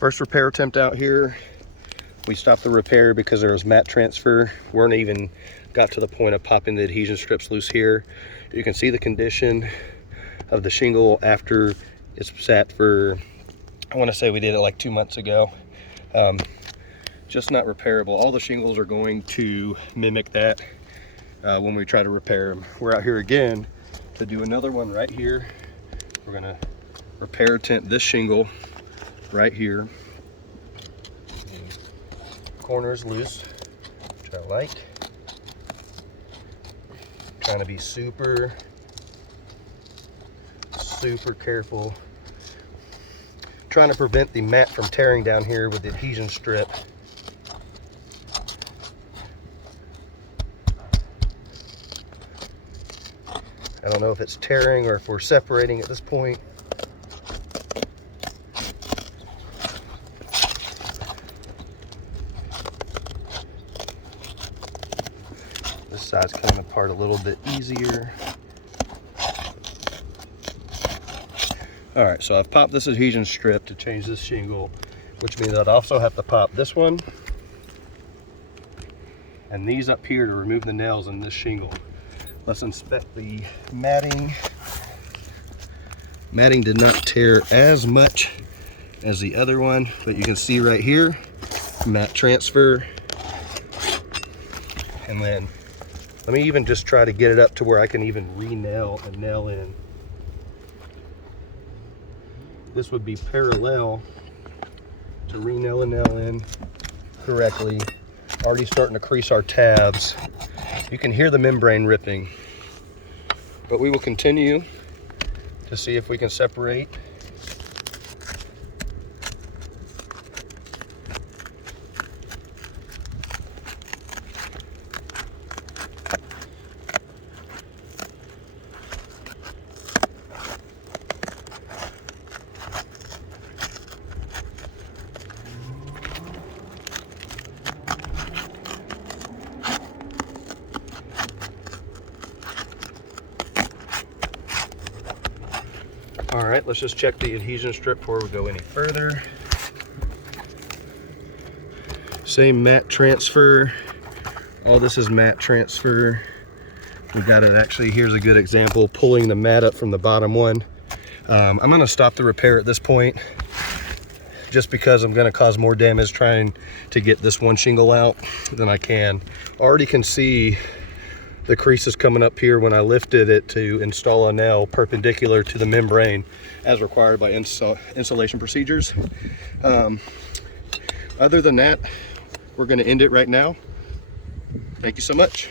First repair attempt out here. We stopped the repair because there was mat transfer. Weren't even got to the point of popping the adhesion strips loose here. You can see the condition of the shingle after it's sat for, I want to say we did it like 2 months ago. Just not repairable. All the shingles are going to mimic that when we try to repair them. We're out here again to do another one right here. We're gonna repair tent this shingle right here. Corners loose, which I like. Trying to be super careful. Trying to prevent the mat from tearing down here with the adhesion strip. I don't know if it's tearing or if we're separating at this point. This side's coming apart a little bit easier. All right, so I've popped this adhesion strip to change this shingle, which means I'd also have to pop this one and these up here to remove the nails in this shingle. Let's inspect the matting. Matting did not tear as much as the other one, but you can see right here, mat transfer. And then let me even just try to get it up to where I can even re-nail and nail in. This would be parallel to re-nail and nail in correctly. Already starting to crease our tabs. You can hear the membrane ripping, but we will continue to see if we can separate. All right, let's just check the adhesion strip before we go any further. Same mat transfer. All this is mat transfer. We got it actually, here's a good example, pulling the mat up from the bottom one. I'm gonna stop the repair at this point just because I'm gonna cause more damage trying to get this one shingle out than I can. Already can see the creases coming up here when I lifted it to install a nail perpendicular to the membrane as required by installation procedures. Other than that, we're going to end it right now. Thank you so much.